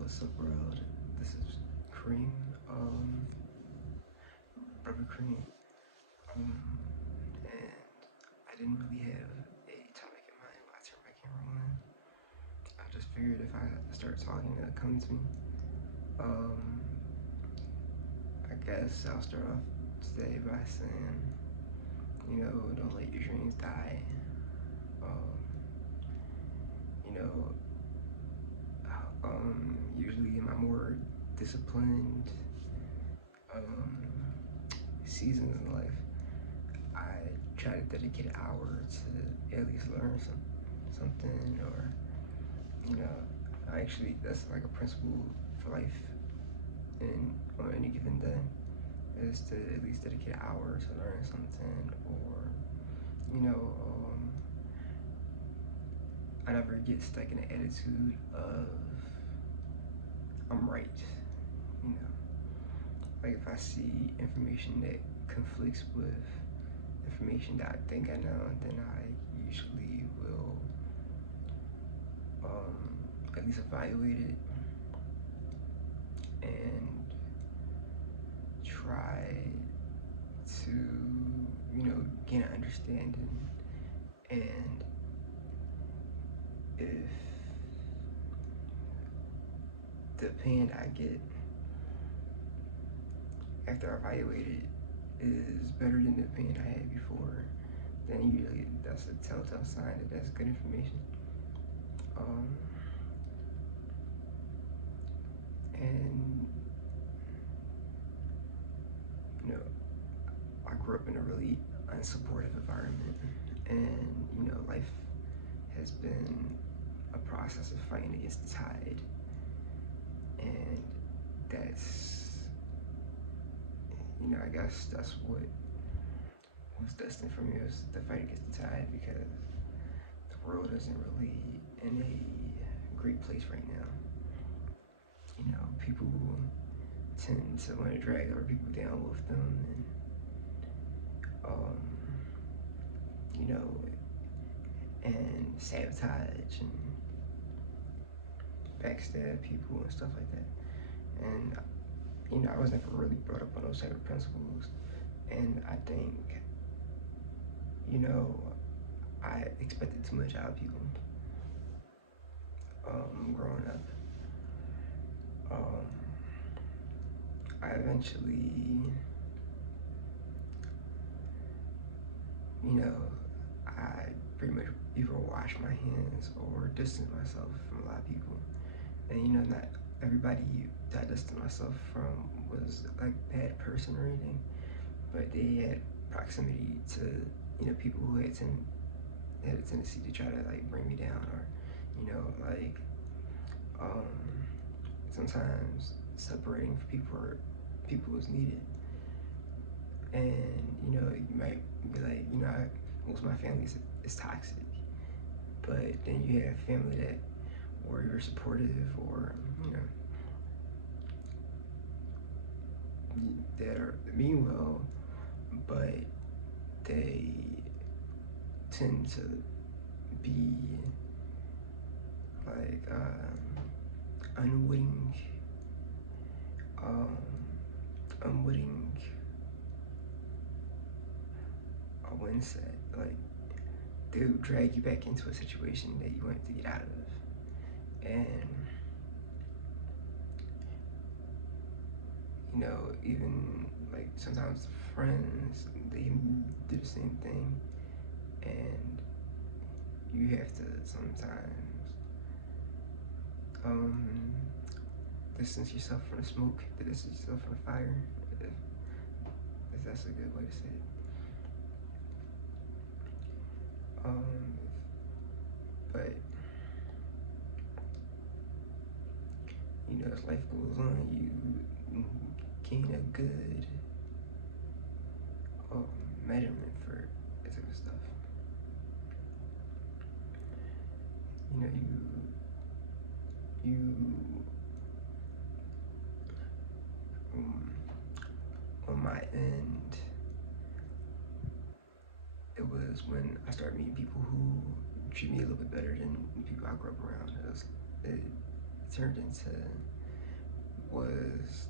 What's up, world? This is Cream, Brother Cream, and I didn't really have a topic in mind when I turned my camera on. I just figured if I start talking, it'll come to me. Um, I guess I'll start off today by saying, don't let your dreams die. Um, you know, usually in my more disciplined seasons in life, I try to dedicate an hour to at least learn something, or actually that's like a principle for life and on any given day is to at least dedicate an hour to learn something, or I never get stuck in the attitude of I'm right. You know, like if I see information that conflicts with information that I think I know, then I usually will at least evaluate it and try to, gain an understanding. And if the opinion I get after I evaluate it is better than the opinion I had before, then usually that's a telltale sign that that's good information. And I grew up in a really unsupportive environment, and life has been a process of fighting against the tide, and that's I guess that's what was destined for me, was the fight against the tide, because the world isn't really in a great place right now. People tend to want to drag other people down with them, and and sabotage and backstab people and stuff like that. And I was never really brought up on those type of principles, and I think I expected too much out of people growing up. I eventually, I pretty much either wash my hands or distance myself from a lot of people. And not everybody that I distanced myself from was like a bad person or anything, but they had proximity to people who had a tendency to try to like bring me down, or like sometimes separating people is needed. And you might be like, most of my family is toxic, but then you have family that where you're supportive, or that are mean well, but they tend to be like unwitting, unwitting, I wouldn't say, like they'll drag you back into a situation that you wanted to get out of. And even like sometimes friends, they do the same thing, and you have to sometimes distance yourself from the smoke, to distance yourself from the fire, if that's a good way to say it. But as life goes on, you gain a good measurement for that type of stuff. You on my end, it was when I started meeting people who treat me a little bit better than people I grew up around. turned into was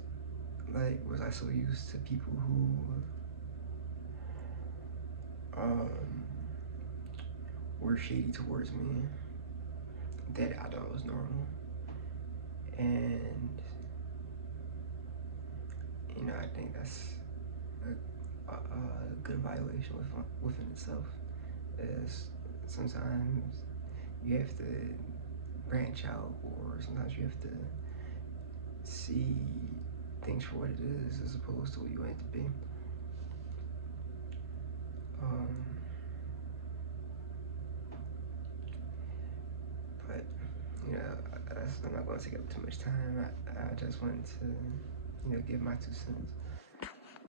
I so used to people who were shady towards me that I thought was normal. And I think that's a good evaluation within itself. Is sometimes you have to branch out, or sometimes you have to see things for what it is as opposed to what you want it to be. But I'm not going to take up too much time. I just wanted to give my 2 cents.